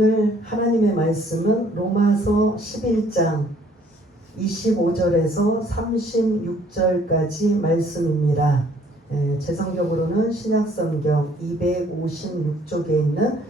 오늘 하나님의 말씀은 로마서 11장 25절에서 36절까지 말씀입니다. 제 성경으로는 신약성경 256쪽에 있는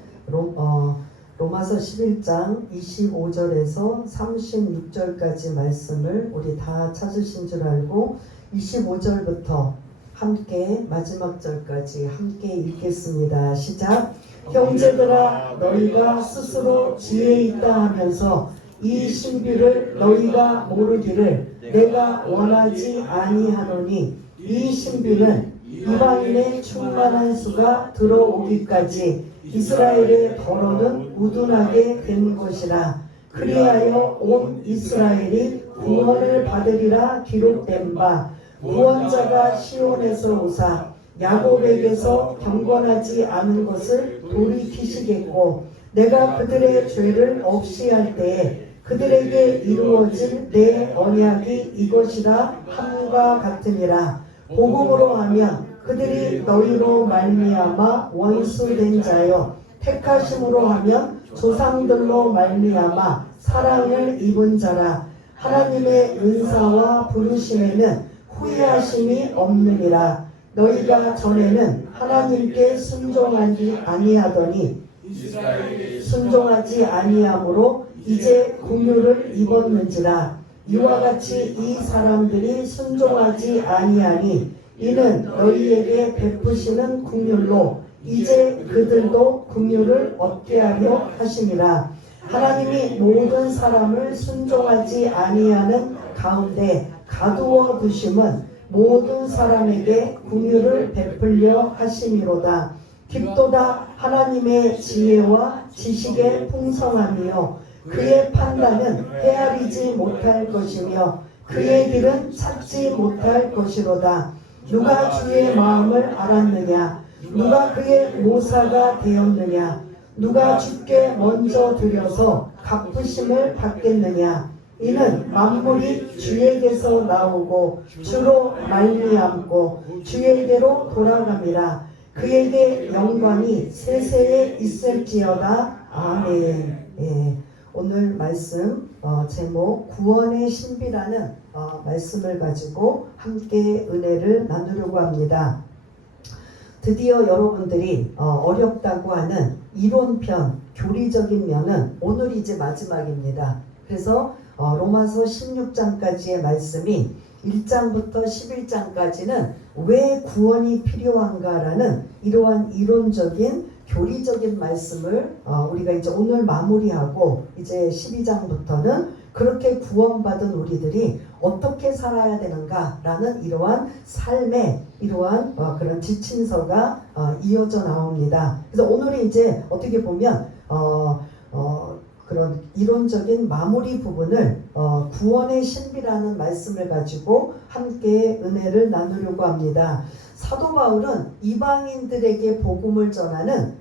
로마서 11장 25절에서 36절까지 말씀을 우리 다 찾으신 줄 알고 25절부터 함께 마지막 절까지 함께 읽겠습니다. 시작. 형제들아, 너희가 스스로 지혜 있다 하면서 이 신비를 너희가 모르기를 내가 원하지 아니하노니, 이 신비는 이방인의 충만한 수가 들어오기까지 이스라엘의 더러는 우둔하게 된 것이라. 그리하여 온 이스라엘이 구원을 받으리라 기록된 바, 구원자가 시온에서 오사 야곱에게서 경건하지 않은 것을 돌이키시겠고, 내가 그들의 죄를 없이 할 때에 그들에게 이루어질 내 언약이 이것이라 함과 같으니라. 복음으로 하면 그들이 너희로 말미암아 원수된 자요, 택하심으로 하면 조상들로 말미암아 사랑을 입은 자라. 하나님의 은사와 부르심에는 후회하심이 없느니라. 너희가 전에는 하나님께 순종하지 아니하더니 순종하지 아니함으로 이제 긍휼을 입었는지라. 이와 같이 이 사람들이 순종하지 아니하니 이는 너희에게 베푸시는 긍휼로 이제 그들도 긍휼을 얻게 하려 하심이라. 하나님이 모든 사람을 순종하지 아니하는 가운데 가두어 두심은 모든 사람에게 긍휼을 베풀려 하심이로다. 깊도다 하나님의 지혜와 지식의 풍성함이요, 그의 판단은 헤아리지 못할 것이며 그의 길은 찾지 못할 것이로다. 누가 주의 마음을 알았느냐? 누가 그의 모사가 되었느냐? 누가 주께 먼저 드려서 갚으심을 받겠느냐? 이는 만물이 주에게서 나오고 주로 말미암고 주에게로 돌아갑니다. 그에게 영광이 세세에 있을지어다. 아멘. 오늘 말씀 제목 구원의 신비라는 말씀을 가지고 함께 은혜를 나누려고 합니다. 드디어 여러분들이 어렵다고 하는 이론편, 교리적인 면은 오늘 이제 마지막입니다. 그래서 로마서 16장까지의 말씀이 1장부터 11장까지는 왜 구원이 필요한가라는 이러한 이론적인 교리적인 말씀을 우리가 이제 오늘 마무리하고, 이제 12장부터는 그렇게 구원받은 우리들이 어떻게 살아야 되는가라는 이러한 삶의 이러한 그런 지침서가 이어져 나옵니다. 그래서 오늘은 이제 어떻게 보면 그런 이론적인 마무리 부분을 구원의 신비라는 말씀을 가지고 함께 은혜를 나누려고 합니다. 사도 바울은 이방인들에게 복음을 전하는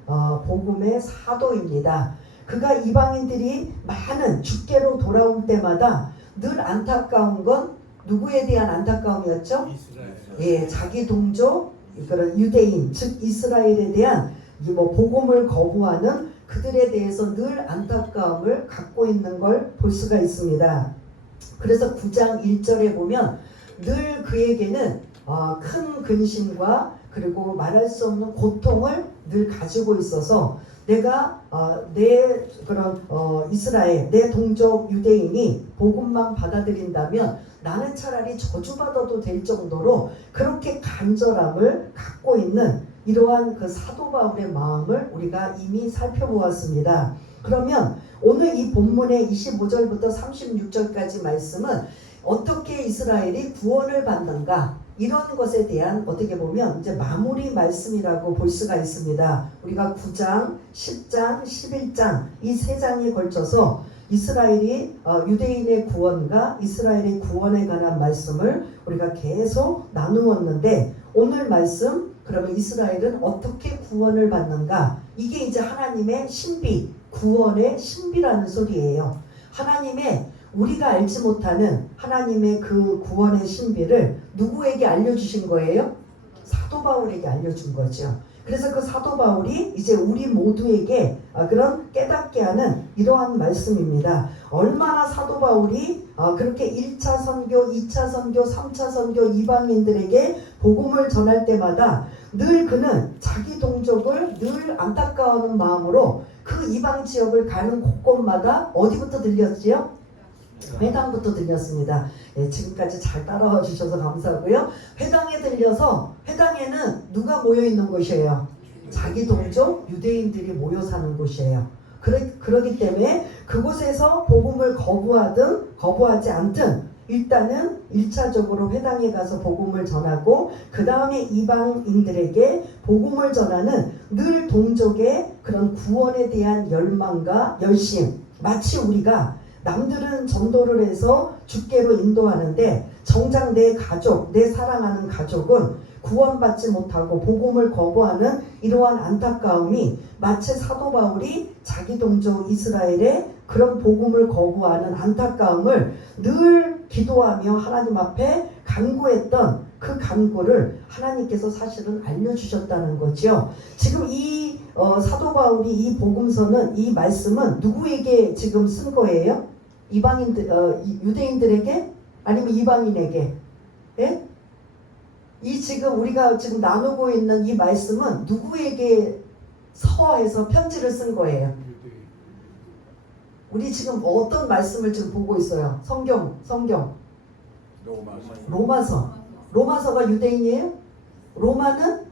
복음의 사도입니다. 그가 이방인들이 많은 주께로 돌아올 때마다 늘 안타까운 건 누구에 대한 안타까움이었죠? 이스라엘. 자기 동족 그런 유대인, 즉 이스라엘에 대한 복음을 거부하는 그들에 대해서 늘 안타까움을 갖고 있는 걸 볼 수가 있습니다. 그래서 9장 1절에 보면 늘 그에게는 큰 근심과 그리고 말할 수 없는 고통을 늘 가지고 있어서, 내가 내 그런 이스라엘, 내 동족 유대인이 복음만 받아들인다면 나는 차라리 저주받아도 될 정도로 그렇게 간절함을 갖고 있는 이러한 그 사도 바울의 마음을 우리가 이미 살펴보았습니다. 그러면 오늘 이 본문의 25절부터 36절까지 말씀은 어떻게 이스라엘이 구원을 받는가, 이런 것에 대한 어떻게 보면 이제 마무리 말씀이라고 볼 수가 있습니다. 우리가 9장, 10장, 11장 이 세 장에 걸쳐서 이스라엘이 유대인의 구원과 이스라엘의 구원에 관한 말씀을 우리가 계속 나누었는데, 오늘 말씀, 그러면 이스라엘은 어떻게 구원을 받는가? 이게 이제 하나님의 신비, 구원의 신비라는 소리예요. 하나님의 우리가 알지 못하는 하나님의 그 구원의 신비를 누구에게 알려주신 거예요? 사도 바울에게 알려준 거죠. 그래서 그 사도 바울이 이제 우리 모두에게 그런 깨닫게 하는 이러한 말씀입니다. 얼마나 사도 바울이 그렇게 1차 선교, 2차 선교, 3차 선교 이방인들에게 복음을 전할 때마다 늘 그는 자기 동족을 늘 안타까워하는 마음으로 그 이방 지역을 가는 곳곳마다 어디부터 들렸지요? 회당부터 들렸습니다. 예, 지금까지 잘 따라와 주셔서 감사하고요. 회당에 들려서 회당에는 누가 모여 있는 곳이에요? 자기 동족 유대인들이 모여 사는 곳이에요. 그러기 때문에 그곳에서 복음을 거부하든 거부하지 않든 일단은 1차적으로 회당에 가서 복음을 전하고 그 다음에 이방인들에게 복음을 전하는 늘 동족의 그런 구원에 대한 열망과 열심, 마치 우리가 남들은 전도를 해서 주께로 인도하는데 정작 내 가족, 내 사랑하는 가족은 구원받지 못하고 복음을 거부하는 이러한 안타까움이 마치 사도 바울이 자기 동족 이스라엘의 그런 복음을 거부하는 안타까움을 늘 기도하며 하나님 앞에 간구했던 그 간구를 하나님께서 사실은 알려주셨다는 거죠. 지금 이 사도 바울이 이 복음서는 이 말씀은 누구에게 지금 쓴 거예요? 이방인들, 유대인들에게? 아니면 이방인에게? 예? 이 지금 우리가 지금 나누고 있는 이 말씀은 누구에게 서해서 편지를 쓴 거예요? 우리 지금 어떤 말씀을 지금 보고 있어요? 성경. 로마서. 로마서가 유대인이에요? 로마는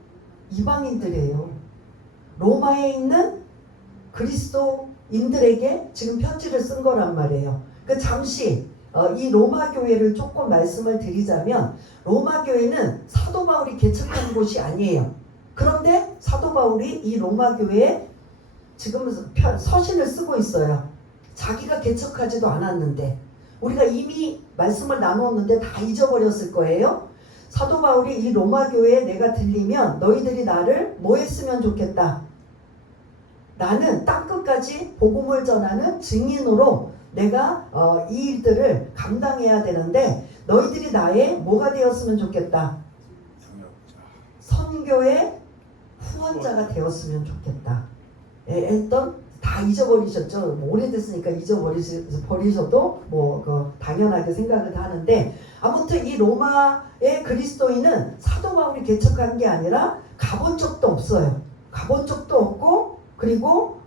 이방인들이에요. 로마에 있는 그리스도인들에게 지금 편지를 쓴 거란 말이에요. 그 잠시 이 로마 교회를 조금 말씀을 드리자면 로마 교회는 사도 바울이 개척한 곳이 아니에요. 그런데 사도 바울이 이 로마 교회에 지금 서신을 쓰고 있어요. 자기가 개척하지도 않았는데 우리가 이미 말씀을 나누었는데 다 잊어버렸을 거예요. 사도 바울이 이 로마 교회에 내가 들리면 너희들이 나를 뭐 했으면 좋겠다. 나는 땅끝까지 복음을 전하는 증인으로 내가 이 일들을 감당해야 되는데 너희들이 나의 뭐가 되었으면 좋겠다. 선교의 후원자가 되었으면 좋겠다. 했던 다 잊어버리셨죠. 오래됐으니까 잊어버리셔도 당연하게 생각을 하는데 아무튼 이 로마의 그리스도인은 사도 바울이 개척한 게 아니라 가본 적도 없어요. 가본 적도 없고 그리고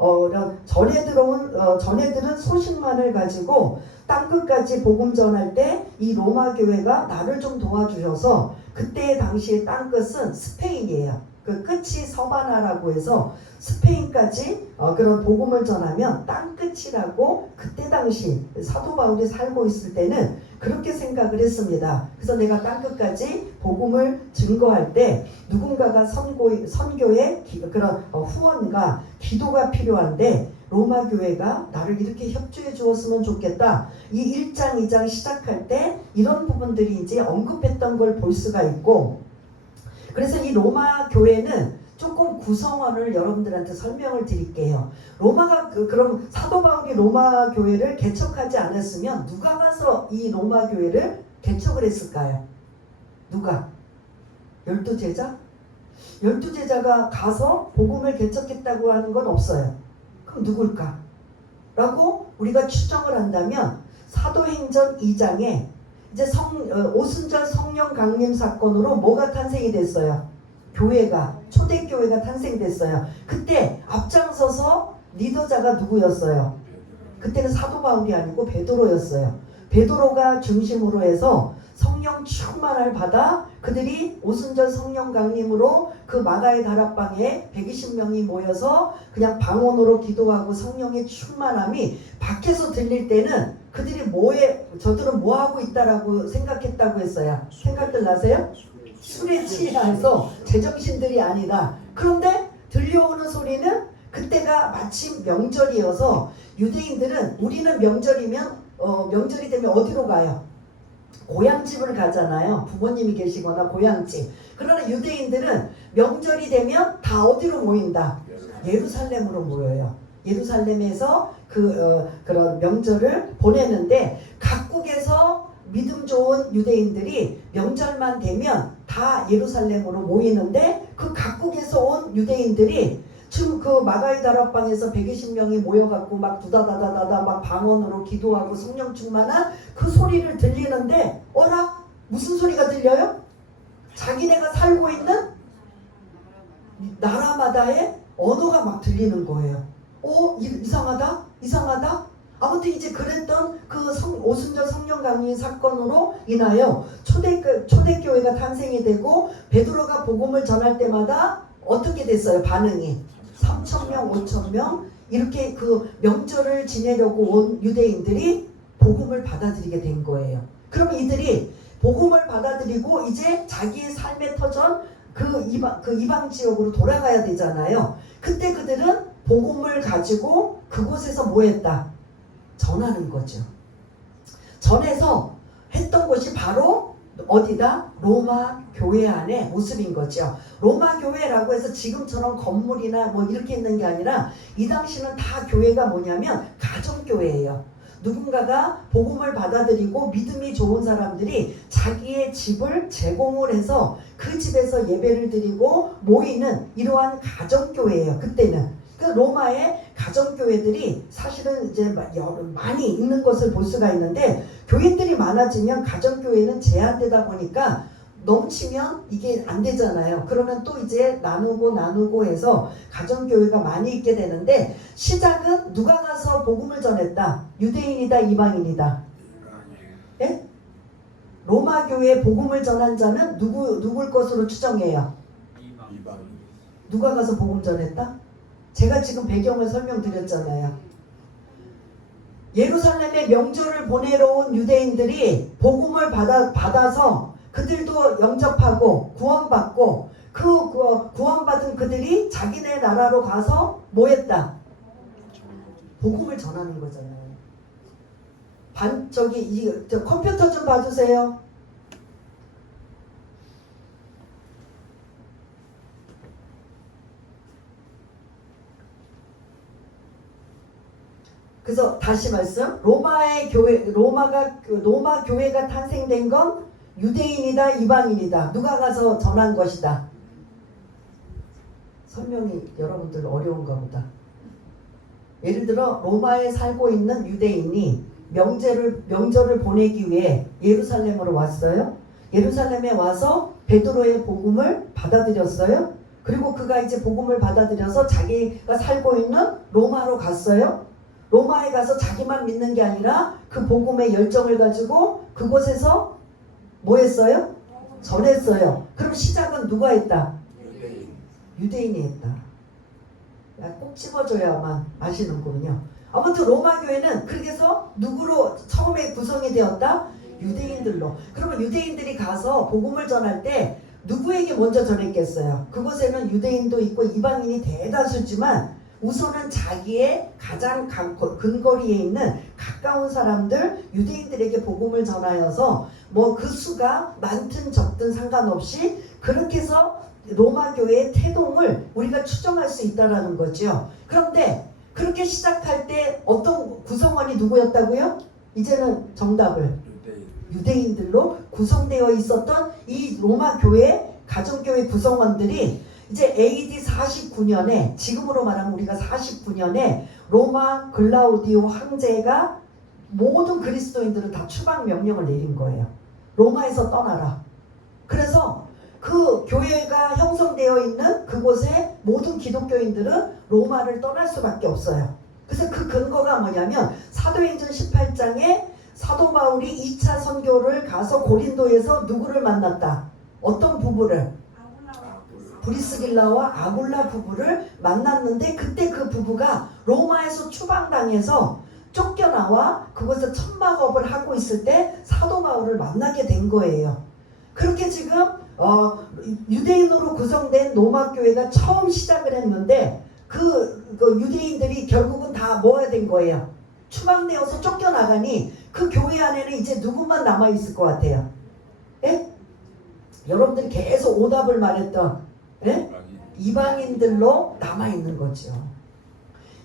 전해들은 소식만을 가지고 땅끝까지 복음 전할 때 이 로마 교회가 나를 좀 도와주셔서 그때 당시에 땅끝은 스페인이에요. 그 끝이 서바나라고 해서 스페인까지 그런 복음을 전하면 땅끝이라고 그때 당시 사도 바울이 살고 있을 때는 그렇게 생각을 했습니다. 그래서 내가 땅끝까지 복음을 증거할 때 누군가가 선교의 그런 후원과 기도가 필요한데 로마 교회가 나를 이렇게 협조해 주었으면 좋겠다. 이 1장 2장 시작할 때 이런 부분들이 이제 언급했던 걸 볼 수가 있고 그래서 이 로마 교회는 조금 구성원을 여러분들한테 설명을 드릴게요. 그럼 사도 바울이 로마 교회를 개척하지 않았으면 누가 가서 이 로마 교회를 개척을 했을까요? 누가? 12제자? 12제자가 가서 복음을 개척했다고 하는 건 없어요. 그럼 누굴까? 라고 우리가 추정을 한다면 사도행전 2장에 이제 오순절 성령 강림 사건으로 뭐가 탄생이 됐어요? 교회가, 초대교회가 탄생됐어요. 그때 앞장서서 리더자가 누구였어요? 그때는 사도 바울이 아니고 베드로였어요. 베드로가 중심으로 해서 성령 충만을 받아 그들이 오순절 성령 강림으로 그 마가의 다락방에 120명이 모여서 그냥 방언으로 기도하고 성령의 충만함이 밖에서 들릴 때는 그들이 저들은 뭐 하고 있다라고 생각했다고 했어요. 생각들 나세요? 술에 취해서 제정신들이 아니다. 그런데 들려오는 소리는 그때가 마침 명절이어서 유대인들은 우리는 명절이 되면 어디로 가요? 고향집을 가잖아요. 부모님이 계시거나 고향집. 그러나 유대인들은 명절이 되면 다 어디로 모인다? 예루살렘으로 모여요. 예루살렘에서 그런 명절을 보내는데 각국에서 믿음 좋은 유대인들이 명절만 되면 다 예루살렘으로 모이는데 그 각국에서 온 유대인들이 지금 그 마가의 다락방에서 120명이 모여갖고 막 두다다다다다 막 방언으로 기도하고 성령 충만한 그 소리를 들리는데 어라? 무슨 소리가 들려요? 자기네가 살고 있는 나라마다의 언어가 막 들리는 거예요. 이상하다? 이상하다? 아무튼 이제 그랬던 그 오순절 성령 강림 사건으로 인하여 초대교회가 탄생이 되고 베드로가 복음을 전할 때마다 어떻게 됐어요? 반응이 3,000명, 5,000명 이렇게 그 명절을 지내려고 온 유대인들이 복음을 받아들이게 된 거예요. 그러면 이들이 복음을 받아들이고 이제 자기의 삶의 터전 그 이방 지역으로 돌아가야 되잖아요. 그때 그들은 복음을 가지고 그곳에서 뭐 했다? 전하는 거죠. 전해서 했던 것이 바로 어디다? 로마 교회 안의 모습인 거죠. 로마 교회라고 해서 지금처럼 건물이나 뭐 이렇게 있는 게 아니라 이 당시는 다 교회가 뭐냐면 가정교회예요. 누군가가 복음을 받아들이고 믿음이 좋은 사람들이 자기의 집을 제공을 해서 그 집에서 예배를 드리고 모이는 이러한 가정교회예요. 그때는. 그 로마의 가정교회들이 사실은 이제 많이 있는 것을 볼 수가 있는데 교회들이 많아지면 가정교회는 제한되다 보니까 넘치면 이게 안 되잖아요. 그러면 또 이제 나누고 해서 가정교회가 많이 있게 되는데 시작은 누가 가서 복음을 전했다? 유대인이다, 이방인이다? 예? 로마 교회에 복음을 전한 자는 누굴 것으로 추정해요? 이방. 누가 가서 복음 전했다? 제가 지금 배경을 설명드렸잖아요. 예루살렘에 명절을 보내러 온 유대인들이 복음을 받아서 그들도 영접하고 구원받고 그 구원받은 그들이 자기네 나라로 가서 뭐 했다? 복음을 전하는 거잖아요. 컴퓨터 좀 봐주세요. 그래서 다시 말씀, 로마 교회가 탄생된 건 유대인이다, 이방인이다. 누가 가서 전한 것이다. 설명이 여러분들 어려운가 보다. 예를 들어 로마에 살고 있는 유대인이 명절을 보내기 위해 예루살렘으로 왔어요. 예루살렘에 와서 베드로의 복음을 받아들였어요. 그리고 그가 이제 복음을 받아들여서 자기가 살고 있는 로마로 갔어요. 로마에 가서 자기만 믿는 게 아니라 그 복음의 열정을 가지고 그곳에서 뭐 했어요? 전했어요. 그럼 시작은 누가 했다? 유대인이 했다. 꼭 집어줘야만 아시는군요. 아무튼 로마 교회는 그래서 누구로 처음에 구성이 되었다? 유대인들로. 그러면 유대인들이 가서 복음을 전할 때 누구에게 먼저 전했겠어요? 그곳에는 유대인도 있고 이방인이 대다수지만 우선은 자기의 가장 근거리에 있는 가까운 사람들 유대인들에게 복음을 전하여서 뭐 그 수가 많든 적든 상관없이 그렇게 해서 로마 교회의 태동을 우리가 추정할 수 있다는 거죠. 그런데 그렇게 시작할 때 어떤 구성원이 누구였다고요? 이제는 정답을 유대인들로 구성되어 있었던 이 로마 교회 가정교회 구성원들이 이제 AD 49년에 지금으로 말하면 우리가 49년에 로마 글라우디오 황제가 모든 그리스도인들을 다 추방 명령을 내린 거예요. 로마에서 떠나라. 그래서 그 교회가 형성되어 있는 그곳에 모든 기독교인들은 로마를 떠날 수밖에 없어요. 그래서 그 근거가 뭐냐면 사도행전 18장에 사도 바울이 2차 선교를 가서 고린도에서 누구를 만났다? 어떤 부부를? 브리스길라와 아굴라 부부를 만났는데 그때 그 부부가 로마에서 추방당해서 쫓겨나와 그곳에서 천막업을 하고 있을 때 사도 바울을 만나게 된 거예요. 그렇게 지금 유대인으로 구성된 로마 교회가 처음 시작을 했는데 그 유대인들이 결국은 다 뭐가 된 거예요? 추방되어서 쫓겨나가니 그 교회 안에는 이제 누구만 남아있을 것 같아요? 예? 여러분들이 계속 오답을 말했던 예? 이방인들로 남아있는 거죠.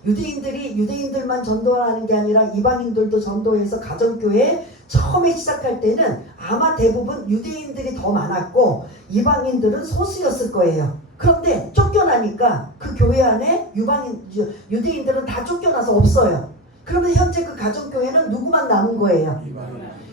유대인들만 전도하는 게 아니라 이방인들도 전도해서 가정교회 처음에 시작할 때는 아마 대부분 유대인들이 더 많았고 이방인들은 소수였을 거예요. 그런데 쫓겨나니까 그 교회 안에 유대인들은 다 쫓겨나서 없어요. 그러면 현재 그 가정교회는 누구만 남은 거예요?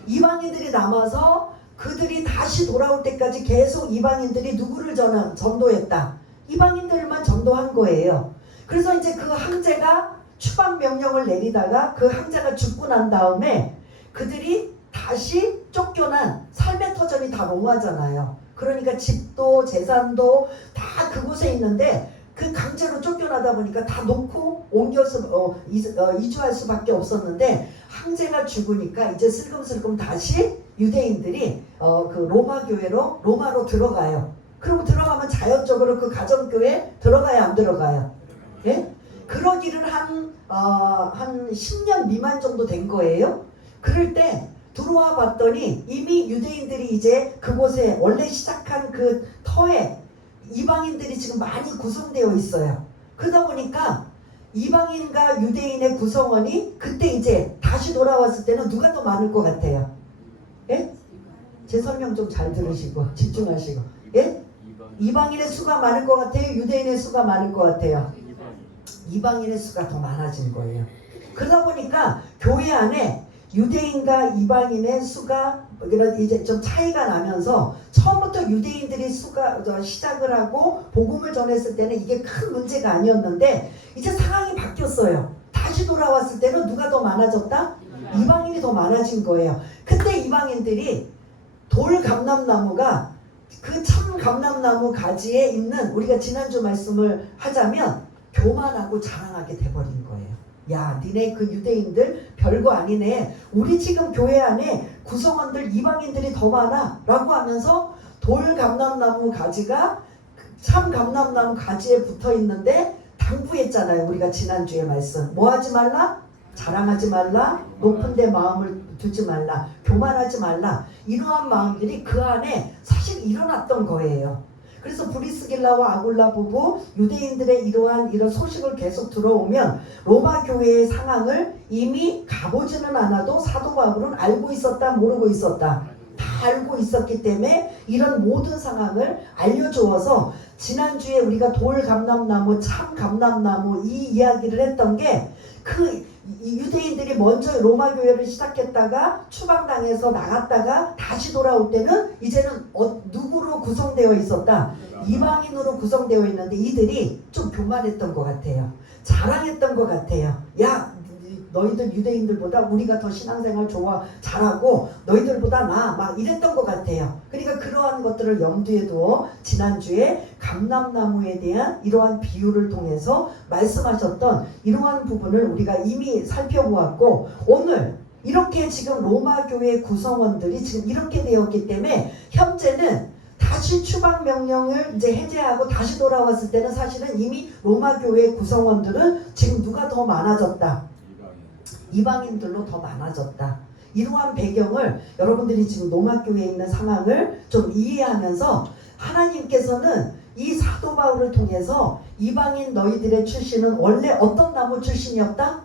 이방인들이 남아서 그들이 다시 돌아올 때까지 계속 이방인들이 누구를 전도했다? 이방인들만 전도한 거예요. 그래서 이제 그 황제가 추방 명령을 내리다가 그 황제가 죽고 난 다음에 그들이 다시 쫓겨난 삶의 터전이 다 로마잖아요. 그러니까 집도 재산도 다 그곳에 있는데 그 강제로 쫓겨나다 보니까 다 놓고 옮겨서 이주할 수밖에 없었는데 황제가 죽으니까 이제 슬금슬금 다시 유대인들이 그 로마 교회로 로마로 들어가요. 그리고 들어가면 자연적으로 그 가정교회 들어가야 안 들어가요? 예? 그러기를 한 10년 미만 정도 된 거예요. 그럴 때 들어와 봤더니 이미 유대인들이 이제 그곳에 원래 시작한 그 터에 이방인들이 지금 많이 구성되어 있어요. 그러다 보니까 이방인과 유대인의 구성원이 그때 이제 다시 돌아왔을 때는 누가 더 많을 것 같아요? 예? 제 설명 좀 잘 들으시고 집중하시고. 예? 이방인의 수가 많을 것 같아요? 유대인의 수가 많을 것 같아요? 이방인의 수가 더 많아진 거예요. 그러다 보니까 교회 안에 유대인과 이방인의 수가 이제 좀 차이가 나면서 처음부터 유대인들이 시작을 하고 복음을 전했을 때는 이게 큰 문제가 아니었는데 이제 상황이 바뀌었어요. 다시 돌아왔을 때는 누가 더 많아졌다? 이방인이 더 많아진 거예요. 그때 이방인들이 돌감람나무가 그 참 감람나무 가지에 있는 우리가 지난주 말씀을 하자면 교만하고 자랑하게 돼버린 거예요. 야, 니네 그 유대인들 별거 아니네. 우리 지금 교회 안에 구성원들 이방인들이 더 많아 라고 하면서 돌감람나무 가지가 참 감람나무 가지에 붙어 있는데 당부했잖아요. 우리가 지난주에 말씀. 뭐 하지 말라? 자랑하지 말라. 높은 데 마음을 두지 말라. 교만하지 말라. 이러한 마음들이 그 안에 사실 일어났던 거예요. 그래서 브리스길라와 아굴라 부부 유대인들의 이런 소식을 계속 들어오면 로마 교회의 상황을 이미 가보지는 않아도 사도 바울은 알고 있었다, 모르고 있었다? 다 알고 있었기 때문에 이런 모든 상황을 알려주어서 지난주에 우리가 돌감람나무, 참감람나무 이 이야기를 했던 게 그 유대인들이 먼저 로마 교회를 시작했다가 추방당해서 나갔다가 다시 돌아올 때는 이제는 누구로 구성되어 있었다? 이방인으로 구성되어 있는데 이들이 좀 교만했던 것 같아요. 자랑했던 것 같아요. 야, 너희들 유대인들보다 우리가 더 신앙생활 잘하고 너희들보다 나아 막 이랬던 것 같아요. 그러니까 그러한 것들을 염두에 두어 지난주에 감람나무에 대한 이러한 비유를 통해서 말씀하셨던 이러한 부분을 우리가 이미 살펴보았고 오늘 이렇게 지금 로마 교회 구성원들이 지금 이렇게 되었기 때문에 현재는 다시 추방 명령을 이제 해제하고 다시 돌아왔을 때는 사실은 이미 로마 교회 구성원들은 지금 누가 더 많아졌다? 이방인들로 더 많아졌다. 이러한 배경을 여러분들이 지금 로마 교회에 있는 상황을 좀 이해하면서 하나님께서는 이 사도 바울을 통해서 이방인 너희들의 출신은 원래 어떤 나무 출신이었다?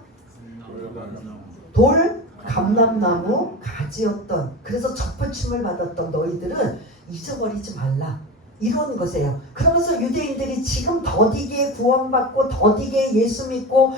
돌 감람나무 가지였던, 그래서 접붙임을 받았던 너희들은 잊어버리지 말라. 이런 것이에요. 그러면서 유대인들이 지금 더디게 구원받고 더디게 예수 믿고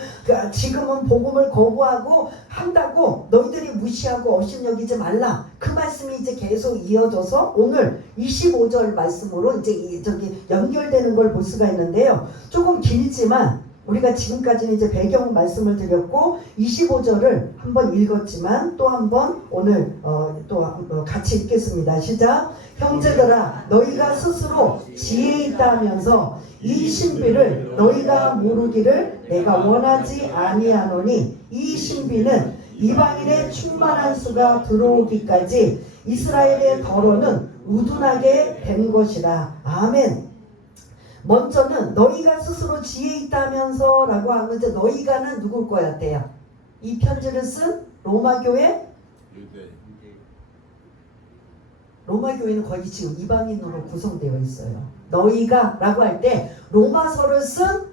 지금은 복음을 거부하고 한다고 너희들이 무시하고 업신여기지 말라. 그 말씀이 이제 계속 이어져서 오늘 25절 말씀으로 이제 연결되는 걸 볼 수가 있는데요. 조금 길지만 우리가 지금까지는 이제 배경 말씀을 드렸고 25절을 한번 읽었지만 또 한번 오늘 또 같이 읽겠습니다. 시작. 형제들아 너희가 스스로 지혜 있다 하면서 이 신비를 너희가 모르기를 내가 원하지 아니하노니 이 신비는 이방인의 충만한 수가 들어오기까지 이스라엘의 덜어는 우둔하게 된 것이라. 아멘. 먼저는 너희가 스스로 지혜 있다면서 라고 하면서 너희가는 누굴 것 같아요? 이 편지를 쓴 로마 교회? 로마 교회는 거의 지금 이방인으로 구성되어 있어요. 너희가 라고 할 때 로마서를 쓴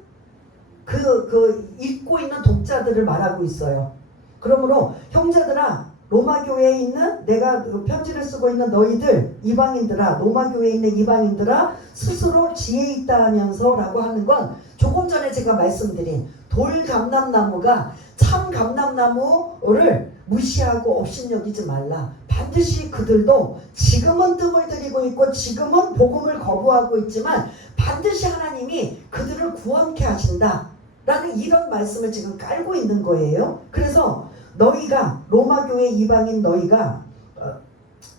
그 읽고 있는 독자들을 말하고 있어요. 그러므로 형제들아 로마 교회에 있는 내가 그 편지를 쓰고 있는 너희들 이방인들아, 로마 교회에 있는 이방인들아 스스로 지혜 있다 하면서라고 하는 건 조금 전에 제가 말씀드린 돌 감람나무가 참 감람나무를 무시하고 업신여기지 말라. 반드시 그들도 지금은 뜸을 들이고 있고 지금은 복음을 거부하고 있지만 반드시 하나님이 그들을 구원케 하신다 라는 이런 말씀을 지금 깔고 있는 거예요. 그래서 너희가 로마 교회 이방인 너희가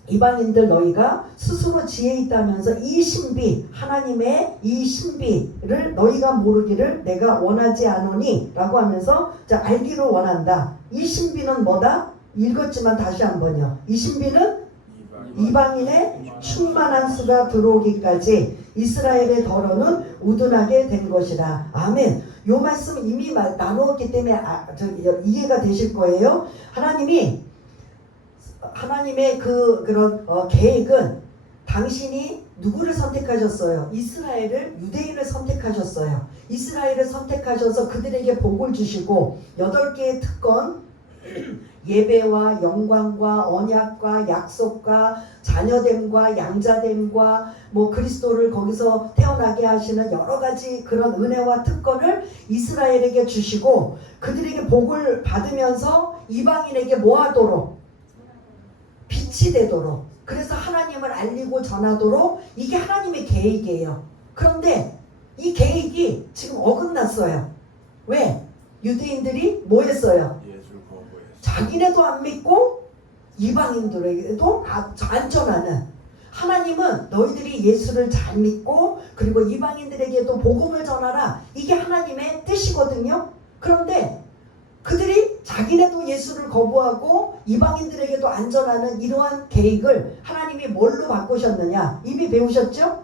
이방인들 너희가 스스로 지혜 있다면서 이 신비 하나님의 이 신비를 너희가 모르기를 내가 원하지 않으니 라고 하면서 자, 알기를 원한다. 이 신비는 뭐다? 읽었지만 다시 한번요. 이 신비는 이방인의 충만한 수가 들어오기까지 이스라엘의 더러는 우둔하게 된 것이다. 아멘. 요 말씀 이미 나누었기 때문에 이해가 되실 거예요. 하나님의 그런 계획은 당신이 누구를 선택하셨어요? 이스라엘을, 유대인을 선택하셨어요. 이스라엘을 선택하셔서 그들에게 복을 주시고 8개의 특권, 예배와 영광과 언약과 약속과 자녀됨과 양자됨과 뭐 그리스도를 거기서 태어나게 하시는 여러 가지 그런 은혜와 특권을 이스라엘에게 주시고 그들에게 복을 받으면서 이방인에게 뭐 하도록? 빛이 되도록. 그래서 하나님을 알리고 전하도록. 이게 하나님의 계획이에요. 그런데 이 계획이 지금 어긋났어요. 왜? 유대인들이 뭐 했어요? 자기네도 안 믿고 이방인들에게도 안 전하는. 하나님은 너희들이 예수를 잘 믿고 그리고 이방인들에게도 복음을 전하라. 이게 하나님의 뜻이거든요. 그런데 그들이 자기네도 예수를 거부하고 이방인들에게도 안 전하는 이러한 계획을 하나님이 뭘로 바꾸셨느냐? 이미 배우셨죠?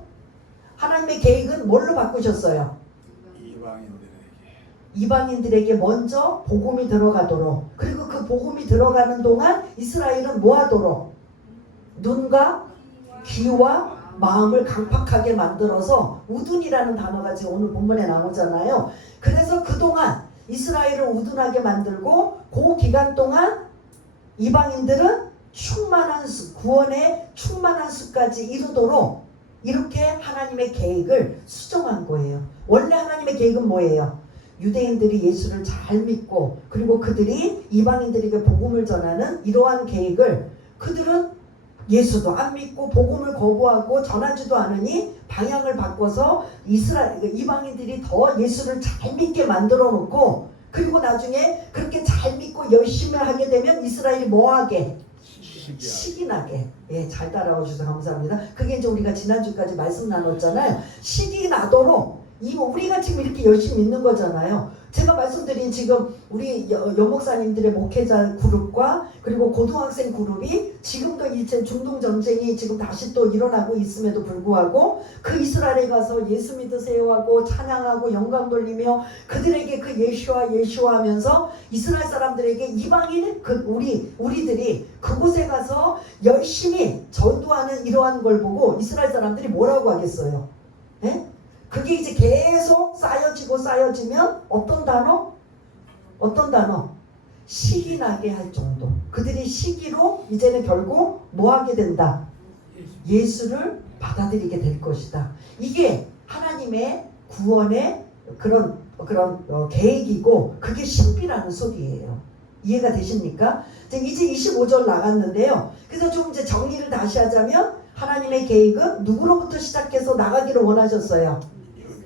하나님의 계획은 뭘로 바꾸셨어요? 이방인들에게 먼저 복음이 들어가도록, 그리고 그 복음이 들어가는 동안 이스라엘은 뭐 하도록? 눈과 귀와 마음을 강팍하게 만들어서, 우둔이라는 단어가 지금 오늘 본문에 나오잖아요. 그래서 그동안 이스라엘을 우둔하게 만들고 그 기간 동안 이방인들은 충만한 수, 구원의 충만한 수까지 이루도록 이렇게 하나님의 계획을 수정한 거예요. 원래 하나님의 계획은 뭐예요? 유대인들이 예수를 잘 믿고 그리고 그들이 이방인들에게 복음을 전하는 이러한 계획을, 그들은 예수도 안 믿고 복음을 거부하고 전하지도 않으니 방향을 바꿔서 이방인들이 더 예수를 잘 믿게 만들어 놓고, 그리고 나중에 그렇게 잘 믿고 열심히 하게 되면 이스라엘이 뭐하게? 식이 나게. 예, 잘 따라와 주셔서 감사합니다. 그게 이제 우리가 지난주까지 말씀 나눴잖아요. 식이 나도록 이거 우리가 지금 이렇게 열심히 믿는 거잖아요. 제가 말씀드린 지금 우리 여목사님들의 목회자 그룹과 그리고 고등학생 그룹이 지금도 이제 중동 전쟁이 지금 다시 또 일어나고 있음에도 불구하고 그 이스라엘에 가서 예수 믿으세요 하고 찬양하고 영광 돌리며 그들에게 그 예수와 하면서 이스라엘 사람들에게 이방인 우리들이 그곳에 가서 열심히 전도하는 이러한 걸 보고 이스라엘 사람들이 뭐라고 하겠어요? 예? 그게 이제 계속 쌓여지면 어떤 단어? 식이 나게 할 정도. 그들이 시기로 이제는 결국 뭐 하게 된다? 예수를 받아들이게 될 것이다. 이게 하나님의 구원의 그런 계획이고 그게 신비라는 소리예요. 이해가 되십니까? 이제 25절 나갔는데요. 그래서 좀 이제 정리를 다시 하자면 하나님의 계획은 누구로부터 시작해서 나가기를 원하셨어요?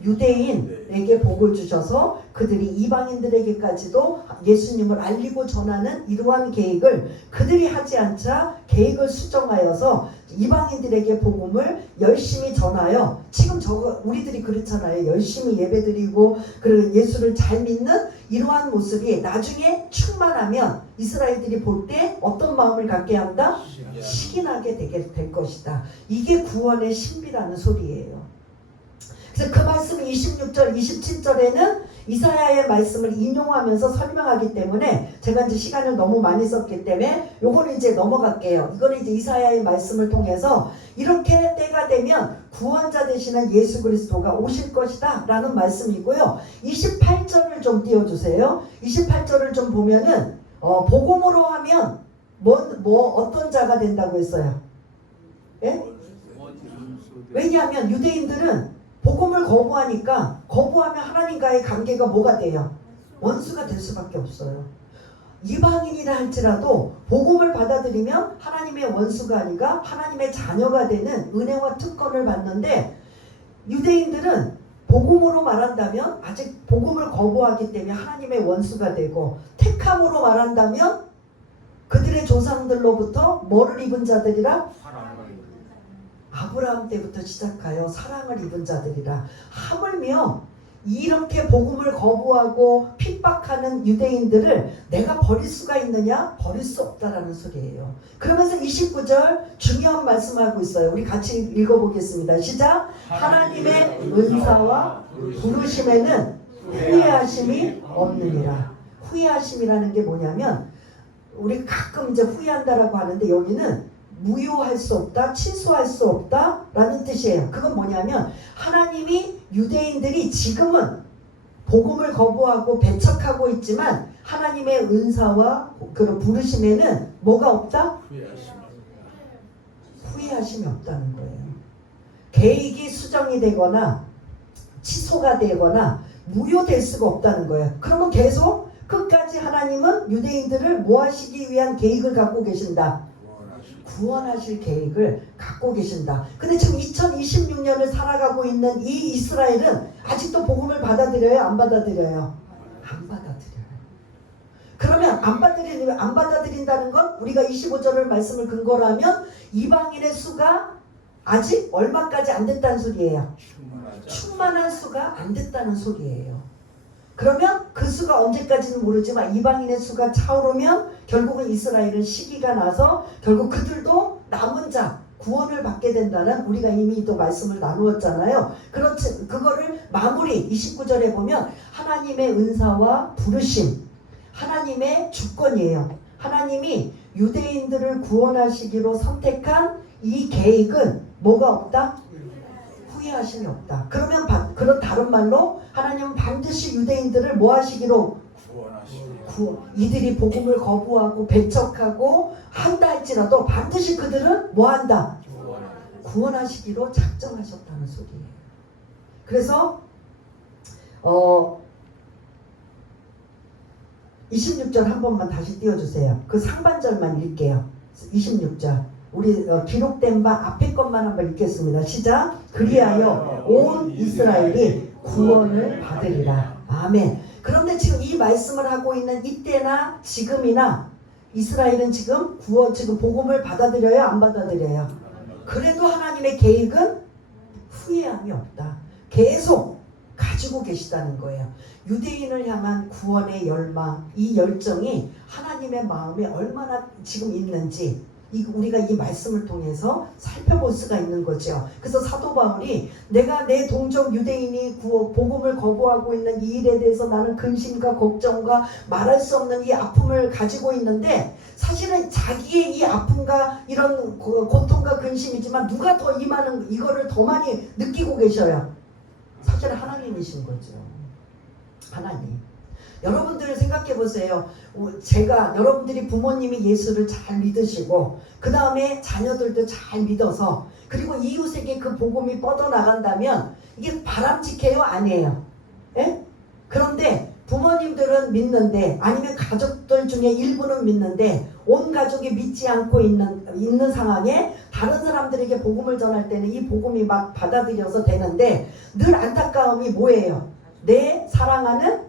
유대인에게 복을 주셔서 그들이 이방인들에게까지도 예수님을 알리고 전하는 이러한 계획을 그들이 하지 않자 계획을 수정하여서 이방인들에게 복음을 열심히 전하여, 지금 우리들이 그렇잖아요. 열심히 예배드리고 그리고 예수를 잘 믿는 이러한 모습이 나중에 충만하면 이스라엘들이 볼 때 어떤 마음을 갖게 한다? 식인하게 되게 될 것이다. 이게 구원의 신비라는 소리예요. 그래서 그 말씀 26절, 27절에는 이사야의 말씀을 인용하면서 설명하기 때문에 제가 이제 시간을 너무 많이 썼기 때문에 요거는 이제 넘어갈게요. 이거는 이제 이사야의 말씀을 통해서 이렇게 때가 되면 구원자 되시는 예수 그리스도가 오실 것이다 라는 말씀이고요. 28절을 좀 띄워주세요. 28절을 좀 보면은 복음으로 하면 어떤 자가 된다고 했어요? 예? 왜냐하면 유대인들은 복음을 거부하면 하나님과의 관계가 뭐가 돼요? 원수가 될 수밖에 없어요. 이방인이라 할지라도 복음을 받아들이면 하나님의 원수가 아니라 하나님의 자녀가 되는 은혜와 특권을 받는데, 유대인들은 복음으로 말한다면 아직 복음을 거부하기 때문에 하나님의 원수가 되고, 택함으로 말한다면 그들의 조상들로부터 뭐를 입은 자들이라? 아브라함 때부터 시작하여 사랑을 입은 자들이라. 하물며 이렇게 복음을 거부하고 핍박하는 유대인들을 내가 버릴 수가 있느냐? 버릴 수 없다라는 소리예요. 그러면서 29절 중요한 말씀하고 있어요. 우리 같이 읽어보겠습니다. 시작. 하나님의 은사와 부르심에는 후회하심이 없느니라. 후회하심이라는 게 뭐냐면, 우리 가끔 이제 후회한다라고 하는데 여기는 무효할 수 없다, 취소할 수 없다라는 뜻이에요. 그건 뭐냐면 하나님이 유대인들이 지금은 복음을 거부하고 배척하고 있지만 하나님의 은사와 그런 부르심에는 뭐가 없다? 후회하심이 없다는 거예요. 계획이 수정이 되거나 취소가 되거나 무효될 수가 없다는 거예요. 그러면 계속 끝까지 하나님은 유대인들을 뭐 하시기 위한 계획을 갖고 계신다? 구원하실 계획을 갖고 계신다. 근데 지금 2026년을 살아가고 있는 이 이스라엘은 아직도 복음을 받아들여요? 안 받아들여요? 안 받아들여요. 그러면 안 받아들인다는 건 우리가 25절을 말씀을 근거로 하면 이방인의 수가 아직 얼마까지 안 됐다는 소리예요? 충만한 수가 안 됐다는 소리예요. 그러면 그 수가 언제까지는 모르지만 이방인의 수가 차오르면 결국은 이스라엘은 시기가 나서 결국 그들도 남은 자 구원을 받게 된다는, 우리가 이미 또 말씀을 나누었잖아요. 그렇지, 그거를 마무리 29절에 보면 하나님의 은사와 부르심, 하나님의 주권이에요. 하나님이 유대인들을 구원하시기로 선택한 이 계획은 뭐가 없다? 후회하심이 없다. 그러면 그런 다른 말로 하나님은 반드시 유대인들을 뭐 하시기로? 이들이 복음을 거부하고 배척하고 한다 할지라도 반드시 그들은 뭐 한다? 구원하시기로 작정하셨다는 소리예요. 그래서 26절 한 번만 다시 띄워주세요. 그 상반절만 읽게요. 26절 우리 기록된 바 앞에 것만 한번 읽겠습니다. 시작. 그리하여 온 이스라엘이 구원을 받으리라. 아멘. 그런데 지금 이 말씀을 하고 있는 이때나 지금이나 이스라엘은 지금 복음을 받아들여요? 안 받아들여요? 그래도 하나님의 계획은 후회함이 없다. 계속 가지고 계시다는 거예요. 유대인을 향한 구원의 열망, 이 열정이 하나님의 마음에 얼마나 지금 있는지 우리가 이 말씀을 통해서 살펴볼 수가 있는 거죠. 그래서 사도 바울이 내가 내 동족 유대인이 복음을 거부하고 있는 이 일에 대해서 나는 근심과 걱정과 말할 수 없는 이 아픔을 가지고 있는데, 사실은 자기의 이 아픔과 이런 고통과 근심이지만 누가 더 이거를 더 많이 느끼고 계셔요? 사실은 하나님이신 거죠. 하나님. 여러분들 생각해 보세요. 여러분들이 부모님이 예수를 잘 믿으시고 그 다음에 자녀들도 잘 믿어서 그리고 이웃에게 그 복음이 뻗어나간다면 이게 바람직해요? 아니에요? 예? 그런데 부모님들은 믿는데, 아니면 가족들 중에 일부는 믿는데 온 가족이 믿지 않고 있는 상황에 다른 사람들에게 복음을 전할 때는 이 복음이 막 받아들여서 되는데, 늘 안타까움이 뭐예요? 내 사랑하는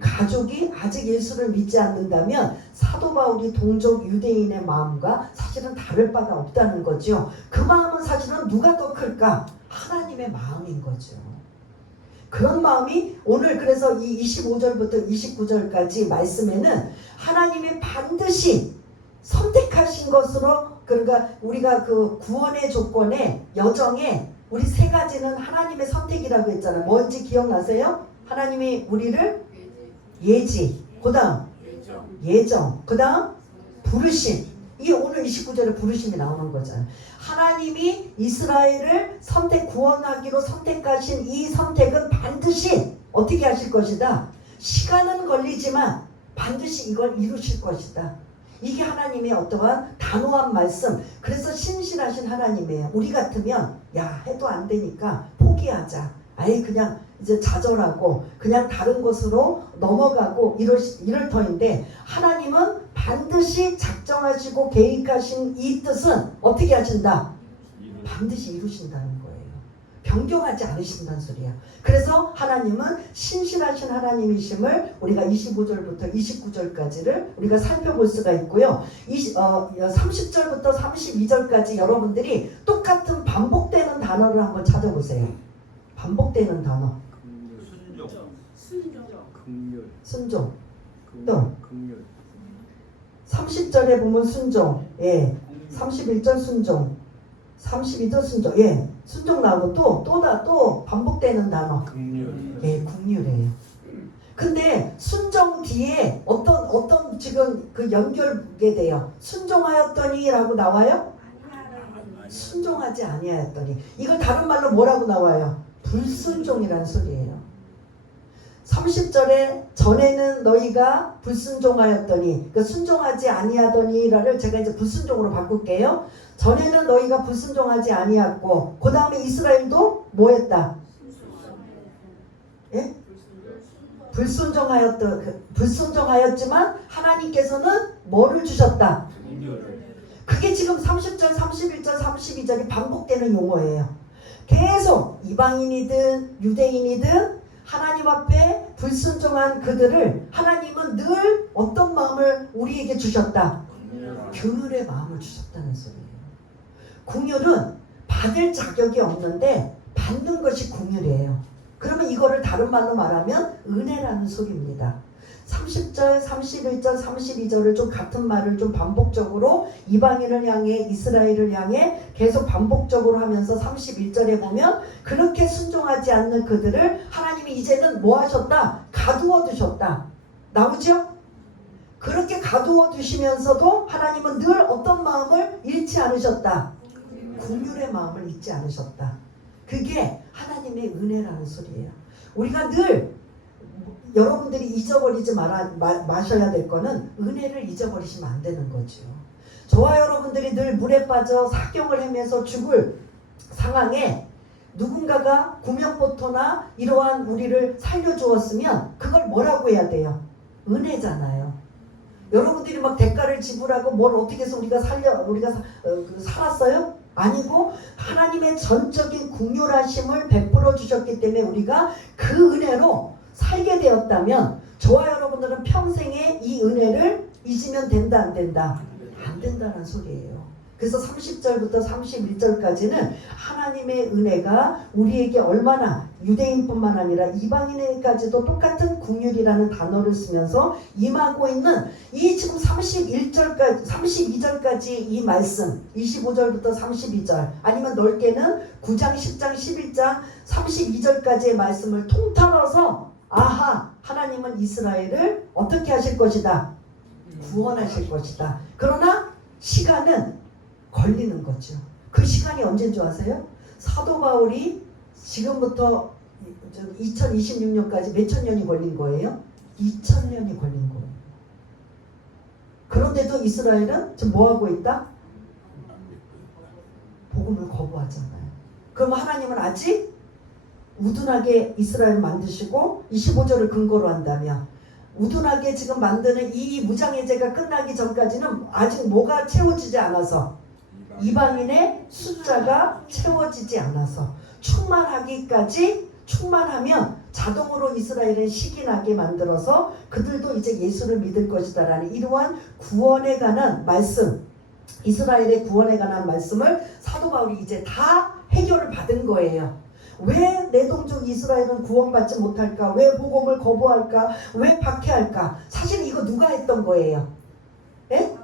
가족이 아직 예수를 믿지 않는다면 사도 바울이 동족 유대인의 마음과 사실은 다를 바가 없다는 거죠. 그 마음은 사실은 누가 더 클까? 하나님의 마음인 거죠. 그런 마음이 오늘 그래서 이 25절부터 29절까지 말씀에는 하나님이 반드시 선택하신 것으로, 그러니까 우리가 그 구원의 조건에 여정에 우리 세 가지는 하나님의 선택이라고 했잖아요. 뭔지 기억나세요? 하나님이 우리를 예지, 그 다음 예정, 그 다음 부르심. 이게 오늘 29절에 부르심이 나오는 거잖아요. 하나님이 이스라엘을 구원하기로 선택하신 이 선택은 반드시 어떻게 하실 것이다. 시간은 걸리지만 반드시 이걸 이루실 것이다. 이게 하나님의 어떠한 단호한 말씀. 그래서 신실하신 하나님이에요. 우리 같으면 야 해도 안 되니까 포기하자. 아예 그냥 이제 좌절하고 그냥 다른 곳으로 넘어가고 이럴 터인데 하나님은 반드시 작정하시고 계획하신 이 뜻은 어떻게 하신다? 반드시 이루신다는 거예요. 변경하지 않으신다는 소리야. 그래서 하나님은 신실하신 하나님이심을 우리가 25절부터 29절까지를 우리가 살펴볼 수가 있고요. 30절부터 32절까지 여러분들이 똑같은 반복되는 단어를 한번 찾아보세요. 반복되는 단어. 순종. 또 30절에 보면 순종. 예. 31절 순종. 32절 순종. 예. 순종 나오고 또 반복되는 단어. 예, 국률이에요. 근데 순종 뒤에 어떤 지금 그 연결게 돼요. 순종하였더니라고 나와요? 순종하지 아니하였더니. 이걸 다른 말로 뭐라고 나와요? 불순종이라는 소리예요. 30절에 전에는 너희가 불순종하였더니, 그러니까 순종하지 아니하더니를 제가 이제 불순종으로 바꿀게요. 전에는 너희가 불순종하지 아니하였고, 그 다음에 이스라엘도 뭐했다? 예? 불순종하였지만 하나님께서는 뭐를 주셨다? 그게 지금 30절, 31절, 32절이 반복되는 용어예요. 계속 이방인이든 유대인이든 하나님 앞에 불순종한 그들을 하나님은 늘 어떤 마음을 우리에게 주셨다? 긍휼의 마음을 주셨다는 소리예요. 긍휼은 받을 자격이 없는데 받는 것이 긍휼이에요. 그러면 이거를 다른 말로 말하면 은혜라는 소리입니다. 30절, 31절, 32절을 좀 같은 말을 좀 반복적으로 이방인을 향해 이스라엘을 향해 계속 반복적으로 하면서 31절에 보면 그렇게 순종하지 않는 그들을 하나님이 이제는 뭐 하셨다? 가두어 두셨다. 나오죠? 그렇게 가두어 두시면서도 하나님은 늘 어떤 마음을 잃지 않으셨다? 긍휼의 마음을 잊지 않으셨다. 그게 하나님의 은혜라는 소리예요. 우리가 늘 여러분들이 잊어버리지 마셔야 될 거는 은혜를 잊어버리시면 안 되는 거죠. 저와 여러분들이 늘 물에 빠져 사경을 헤매서 죽을 상황에 누군가가 구명보토나 이러한 우리를 살려주었으면 그걸 뭐라고 해야 돼요? 은혜잖아요. 여러분들이 막 대가를 지불하고 뭘 어떻게 해서 우리가 살았어요? 아니고 하나님의 전적인 긍휼하심을 베풀어 주셨기 때문에 우리가 그 은혜로 살게 되었다면 저와 여러분들은 평생에 이 은혜를 잊으면 된다 안 된다? 안 된다는 소리예요. 그래서 30절부터 31절까지는 하나님의 은혜가 우리에게 얼마나 유대인뿐만 아니라 이방인에게까지도 똑같은 긍휼이라는 단어를 쓰면서 임하고 있는 이 지금 31절까지 32절까지 이 말씀 25절부터 32절 아니면 넓게는 9장 10장 11장 32절까지의 말씀을 통틀어서 아하 하나님은 이스라엘을 어떻게 하실 것이다? 구원하실 것이다. 그러나 시간은 걸리는 거죠. 그 시간이 언제인 줄 아세요? 사도 바울이 지금부터 2026년까지 몇천 년이 걸린 거예요? 2000년이 걸린 거예요. 그런데도 이스라엘은 지금 뭐하고 있다? 복음을 거부하잖아요. 그럼 하나님은 아직 우둔하게 이스라엘을 만드시고 25절을 근거로 한다면 우둔하게 지금 만드는 이 무장해제가 끝나기 전까지는 아직 뭐가 채워지지 않아서 이방인의 숫자가 채워지지 않아서 충만하면 자동으로 이스라엘은 시기나게 만들어서 그들도 이제 예수를 믿을 것이다 라는 이러한 구원에 관한 말씀, 이스라엘의 구원에 관한 말씀을 사도 바울이 이제 다 해결을 받은 거예요. 왜 내 동족 이스라엘은 구원받지 못할까? 왜 복음을 거부할까? 왜 박해할까? 사실 이거 누가 했던 거예요? 예?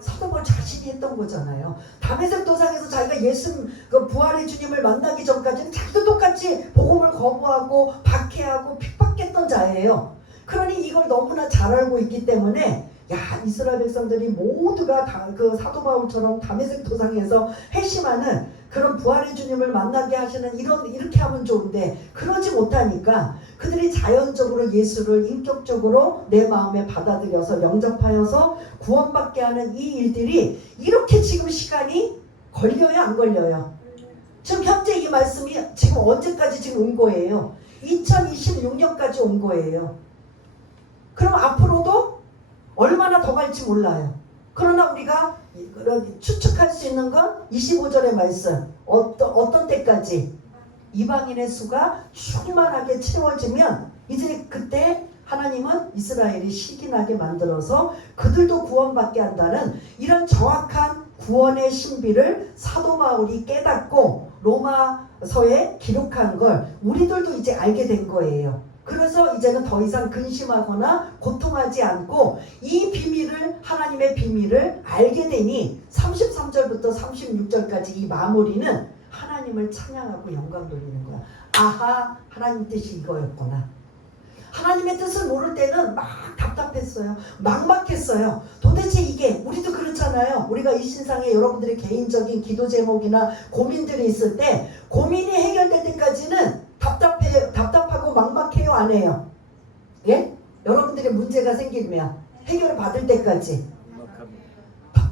사도 바울 자신이 했던 거잖아요. 다메섹 도상에서 자기가 예수 그 부활의 주님을 만나기 전까지는 자기도 똑같이 복음을 거부하고 박해하고 핍박했던 자예요. 그러니 이걸 너무나 잘 알고 있기 때문에 야 이스라엘 백성들이 모두가 다 그 사도 바울처럼 다메섹 도상에서 회심하는 그런 부활의 주님을 만나게 하시는 이렇게 하면 좋은데 그러지 못하니까 그들이 자연적으로 예수를 인격적으로 내 마음에 받아들여서 영접하여서 구원받게 하는 이 일들이 이렇게 지금 시간이 걸려요, 안 걸려요? 지금 현재 이 말씀이 지금 언제까지 지금 온 거예요? 2026년까지 온 거예요. 그럼 앞으로도 얼마나 더 갈지 몰라요. 그러나 우리가 추측할 수 있는 건 25절의 말씀. 어떤 때까지? 이방인의 수가 충만하게 채워지면 이제 그때 하나님은 이스라엘이 시기나게 만들어서 그들도 구원받게 한다는 이런 정확한 구원의 신비를 사도 바울이 깨닫고 로마서에 기록한 걸 우리들도 이제 알게 된 거예요. 그래서 이제는 더 이상 근심하거나 고통하지 않고 이 비밀을, 하나님의 비밀을 알게 되니 33절부터 36절까지 이 마무리는 하나님을 찬양하고 영광 돌리는 거야. 아하, 하나님 뜻이 이거였구나. 하나님의 뜻을 모를 때는 막 답답했어요. 막막했어요. 도대체 이게, 우리도 그렇잖아요. 우리가 이 신상에 여러분들의 개인적인 기도 제목이나 고민들이 있을 때 고민이 해결될 때까지는 답답하고 막막해요, 안 해요? 예? 여러분들의 문제가 생기면 해결을 받을 때까지.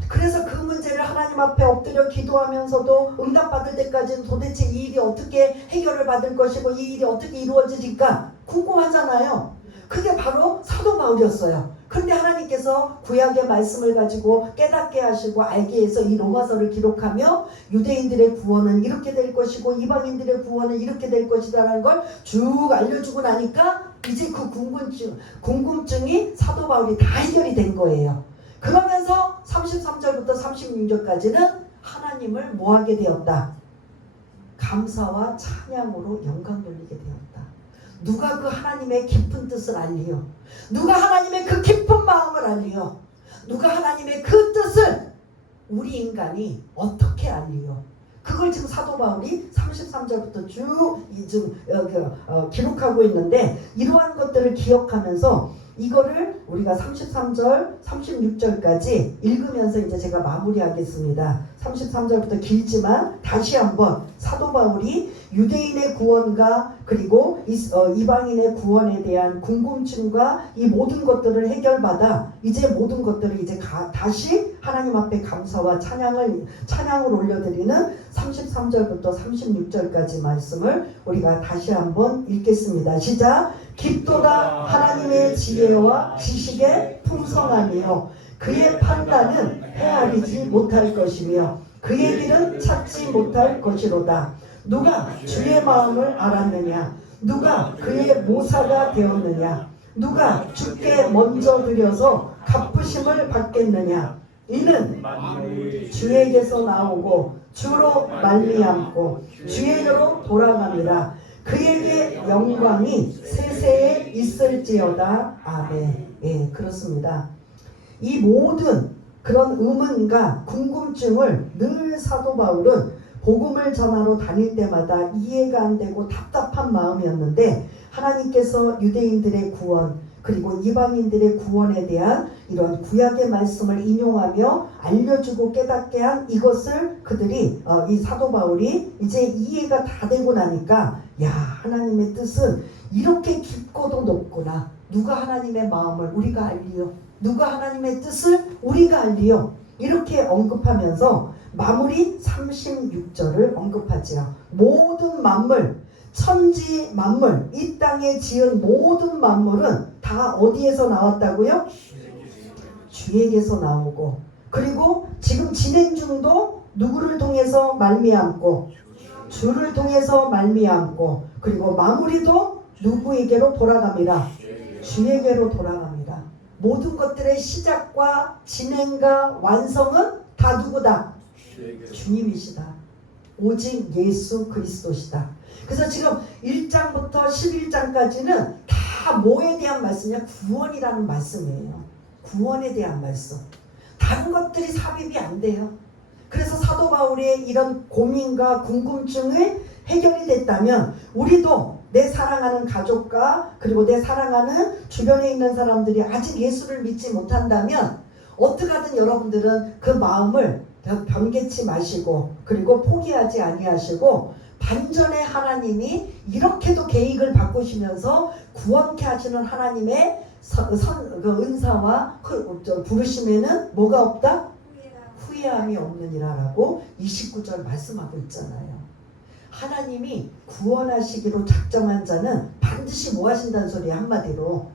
그래서 그 문제를 하나님 앞에 엎드려 기도하면서도 응답받을 때까지는 도대체 이 일이 어떻게 해결을 받을 것이고 이 일이 어떻게 이루어질까 궁금하잖아요. 그게 바로 사도 바울이었어요. 그런데 하나님께서 구약의 말씀을 가지고 깨닫게 하시고 알게 해서 이 로마서를 기록하며 유대인들의 구원은 이렇게 될 것이고 이방인들의 구원은 이렇게 될 것이다라는 걸 쭉 알려주고 나니까 이제 그 궁금증이 사도 바울이 다 해결이 된 거예요. 그러면서 33절부터 36절까지는 하나님을 뭐하게 되었다? 감사와 찬양으로 영광 돌리게 되었다. 누가 그 하나님의 깊은 뜻을 알리요? 누가 하나님의 그 깊은 마음을 알리요? 누가 하나님의 그 뜻을 우리 인간이 어떻게 알리요? 그걸 지금 사도 바울이 33절부터 쭉 기록하고 있는데 이러한 것들을 기억하면서 이거를 우리가 33절, 36절까지 읽으면서 이제 제가 마무리하겠습니다. 33절부터 길지만 다시 한번 사도 바울이 유대인의 구원과 그리고 이방인의 구원에 대한 궁금증과 이 모든 것들을 해결받아 이제 모든 것들을 이제 다시 하나님 앞에 감사와 찬양을 올려드리는 33절부터 36절까지 말씀을 우리가 다시 한번 읽겠습니다. 시작. 깊도다 하나님의 지혜와 지식의 풍성함이요 그의 판단은 헤아리지 못할 것이며 그의 길은 찾지 못할 것이로다. 누가 주의 마음을 알았느냐? 누가 그의 모사가 되었느냐? 누가 주께 먼저 드려서 갚으심을 받겠느냐? 이는 주에게서 나오고 주로 말미암고 주에게로 돌아갑니다. 그에게 영광이 세세에 있을지어다. 아멘. 예, 그렇습니다. 이 모든 그런 의문과 궁금증을 늘 사도 바울은 복음을 전하러 다닐 때마다 이해가 안 되고 답답한 마음이었는데 하나님께서 유대인들의 구원 그리고 이방인들의 구원에 대한 이런 구약의 말씀을 인용하며 알려주고 깨닫게 한 이것을 그들이 이 사도 바울이 이제 이해가 다 되고 나니까 야, 하나님의 뜻은 이렇게 깊고도 높구나. 누가 하나님의 마음을 우리가 알리요? 누가 하나님의 뜻을 우리가 알리요? 이렇게 언급하면서 마무리 36절을 언급하지요. 모든 만물, 천지 만물, 이 땅에 지은 모든 만물은 다 어디에서 나왔다고요? 주에게서 나오고 그리고 지금 진행 중도 누구를 통해서 말미암고 주를 통해서 말미암고 그리고 마무리도 누구에게로 돌아갑니다. 주에게로 돌아갑니다. 모든 것들의 시작과 진행과 완성은 다 누구다? 주님이시다. 오직 예수 그리스도시다. 그래서 지금 1장부터 11장까지는 다 뭐에 대한 말씀이냐? 구원이라는 말씀이에요. 구원에 대한 말씀. 다른 것들이 삽입이 안 돼요. 그래서 사도 바울의 이런 고민과 궁금증이 해결이 됐다면 우리도 내 사랑하는 가족과 그리고 내 사랑하는 주변에 있는 사람들이 아직 예수를 믿지 못한다면 어떻게든 여러분들은 그 마음을 변개치 마시고 그리고 포기하지 아니하시고 반전에 하나님이 이렇게도 계획을 바꾸시면서 구원케 하시는 하나님의 그 은사와 부르심에는 뭐가 없다? 후회함이 없느니라라고 29절 말씀하고 있잖아요. 하나님이 구원하시기로 작정한 자는 반드시 뭐 하신다는 소리예요? 한마디로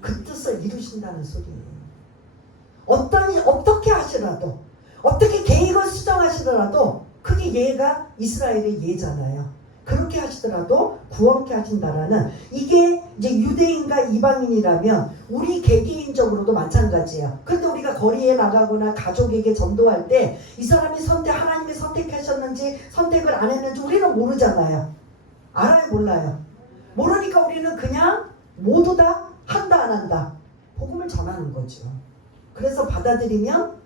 그 뜻을 이루신다는 소리예요. 어떻게 하시더라도 어떻게 계획을 수정하시더라도 그게 예가 이스라엘의 예잖아요. 그렇게 하시더라도 구원케 하신다라는 이게 이제 유대인과 이방인이라면 우리 개개인적으로도 마찬가지야. 그런데 우리가 거리에 나가거나 가족에게 전도할 때 이 사람이 하나님이 선택하셨는지 선택을 안 했는지 우리는 모르잖아요. 알아요, 몰라요? 모르니까 우리는 그냥 모두 다 한다 안 한다 복음을 전하는 거죠. 그래서 받아들이면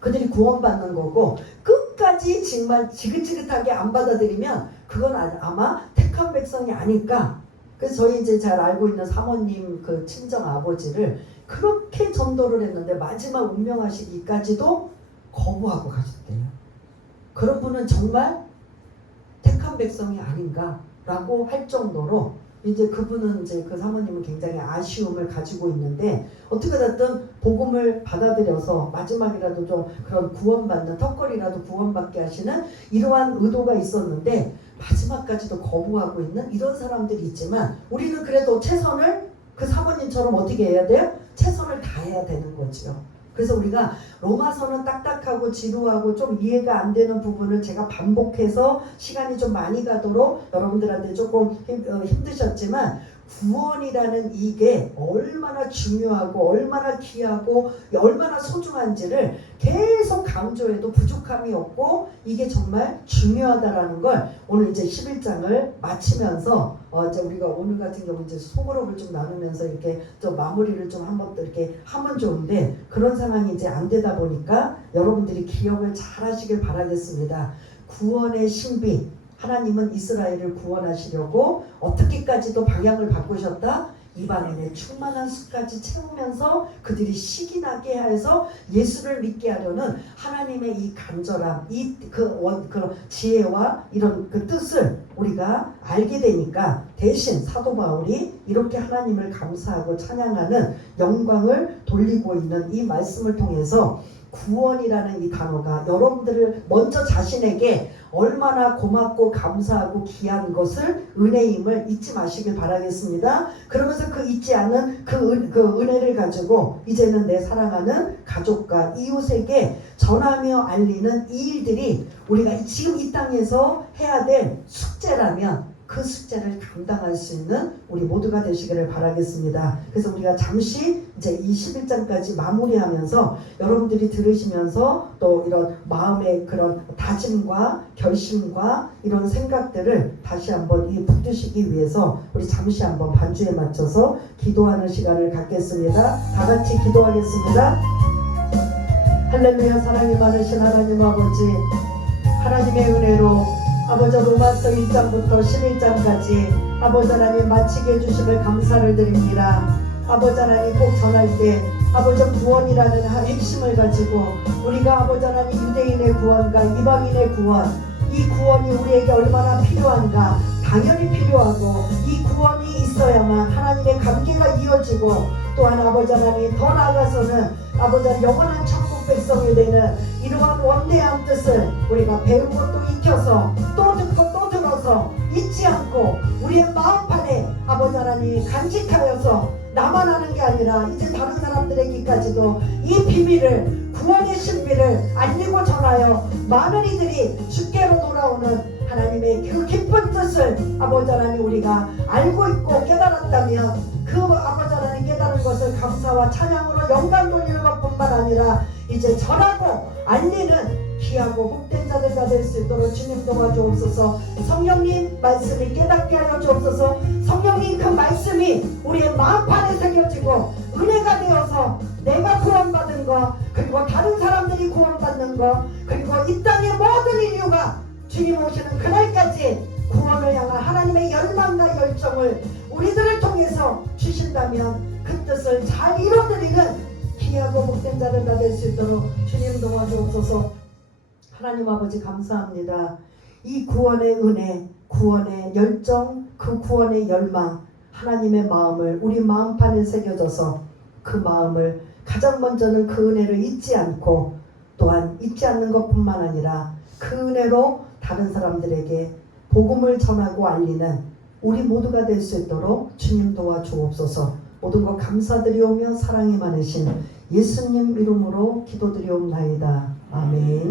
그들이 구원받는 거고 끝까지 정말 지긋지긋하게 안 받아들이면 그건 아마 택한 백성이 아닐까. 그래서 저희 이제 잘 알고 있는 사모님 그 친정 아버지를 그렇게 전도를 했는데 마지막 운명하시기까지도 거부하고 가셨대요. 그런 분은 정말 택한 백성이 아닌가라고 할 정도로 이제 그분은 이제 그 사모님은 굉장히 아쉬움을 가지고 있는데 어떻게 됐든 복음을 받아들여서 마지막이라도 좀 그런 구원받는 턱걸이라도 구원받게 하시는 이러한 의도가 있었는데 마지막까지도 거부하고 있는 이런 사람들이 있지만 우리는 그래도 최선을 그 사모님처럼 어떻게 해야 돼요? 최선을 다해야 되는 거죠. 그래서 우리가 로마서는 딱딱하고 지루하고 좀 이해가 안 되는 부분을 제가 반복해서 시간이 좀 많이 가도록 여러분들한테 조금 힘드셨지만 구원이라는 이게 얼마나 중요하고 얼마나 귀하고 얼마나 소중한지를 계속 강조해도 부족함이 없고 이게 정말 중요하다라는 걸 오늘 이제 11장을 마치면서 이제 우리가 오늘 같은 경우 이제 소그룹을 좀 나누면서 이렇게 좀 마무리를 좀 한번 또 이렇게 하면 좋은데 그런 상황이 이제 안 되다 보니까 여러분들이 기억을 잘 하시길 바라겠습니다. 구원의 신비 하나님은 이스라엘을 구원하시려고 어떻게까지도 방향을 바꾸셨다? 이방인의 충만한 수까지 채우면서 그들이 식이 나게 해서 예수를 믿게 하려는 하나님의 이 간절함, 그런 지혜와 이런 그 뜻을 우리가 알게 되니까 대신 사도 바울이 이렇게 하나님을 감사하고 찬양하는 영광을 돌리고 있는 이 말씀을 통해서 구원이라는 이 단어가 여러분들을 먼저 자신에게 얼마나 고맙고 감사하고 귀한 것을 은혜임을 잊지 마시길 바라겠습니다. 그러면서 그 잊지 않은 그 은혜를 가지고 이제는 내 사랑하는 가족과 이웃에게 전하며 알리는 이 일들이 우리가 지금 이 땅에서 해야 될 숙제라면 그 숙제를 감당할 수 있는 우리 모두가 되시기를 바라겠습니다. 그래서 우리가 잠시 이제 이 11장까지 마무리하면서 여러분들이 들으시면서 또 이런 마음의 그런 다짐과 결심과 이런 생각들을 다시 한번 붙드시기 위해서 우리 잠시 한번 반주에 맞춰서 기도하는 시간을 갖겠습니다. 다 같이 기도하겠습니다. 할렐루야. 사랑이 많으신 하나님 아버지, 하나님의 은혜로 아버지 로마서 1장부터 11장까지 아버지 하나님 마치게 해주심을 감사를 드립니다. 아버지 하나님 꼭 전할 때 아버지 구원이라는 핵심을 가지고 우리가 아버지 하나님 유대인의 구원과 이방인의 구원, 이 구원이 우리에게 얼마나 필요한가, 당연히 필요하고 이 구원이 있어야만 하나님의 관계가 이어지고 또한 아버지 하나님 더 나아가서는 아버지 하나님 영원한 천국 백성이 되는 이러한 원대한 뜻을 우리가 배우고 또 익혀서 또 듣고 또 들어서 잊지 않고 우리의 마음판에 아버지 하나님 간직하여서 나만 아는 게 아니라 이제 다른 사람들에게까지도 이 비밀을 구원의 신비를 알리고 전하여 많은 이들이 주께로 돌아오는 하나님의 그 깊은 뜻을 아버지 하나님 우리가 알고 있고 깨달았다면 그 아버지 하나님 깨달은 것을 감사와 찬양으로 영광 돌리는 것뿐만 아니라 이제 전하고 알리는 귀하고 복된 자들가 될 수 있도록 주님 도와주옵소서. 성령님 말씀을 깨닫게 하여 주옵소서. 성령님 그 말씀이 우리의 마음판에 새겨지고 은혜가 되어서 내가 구원받은 것 그리고 다른 사람들이 구원받는 것 그리고 이 땅의 모든 인류가 주님 오시는 그날까지 구원을 향한 하나님의 열망과 열정을 우리들을 통해서 주신다면 그 뜻을 잘 이뤄드리는 귀하고 복된 자를 다 될 수 있도록 주님 도와주옵소서. 하나님 아버지 감사합니다. 이 구원의 은혜, 구원의 열정, 그 구원의 열망, 하나님의 마음을 우리 마음판에 새겨져서 그 마음을 가장 먼저는 그 은혜를 잊지 않고 또한 잊지 않는 것뿐만 아니라 그 은혜로 다른 사람들에게 복음을 전하고 알리는 우리 모두가 될 수 있도록 주님 도와주옵소서. 모든 것 감사드리오며 사랑이 많으신 예수님 이름으로 기도드리옵나이다. 아멘.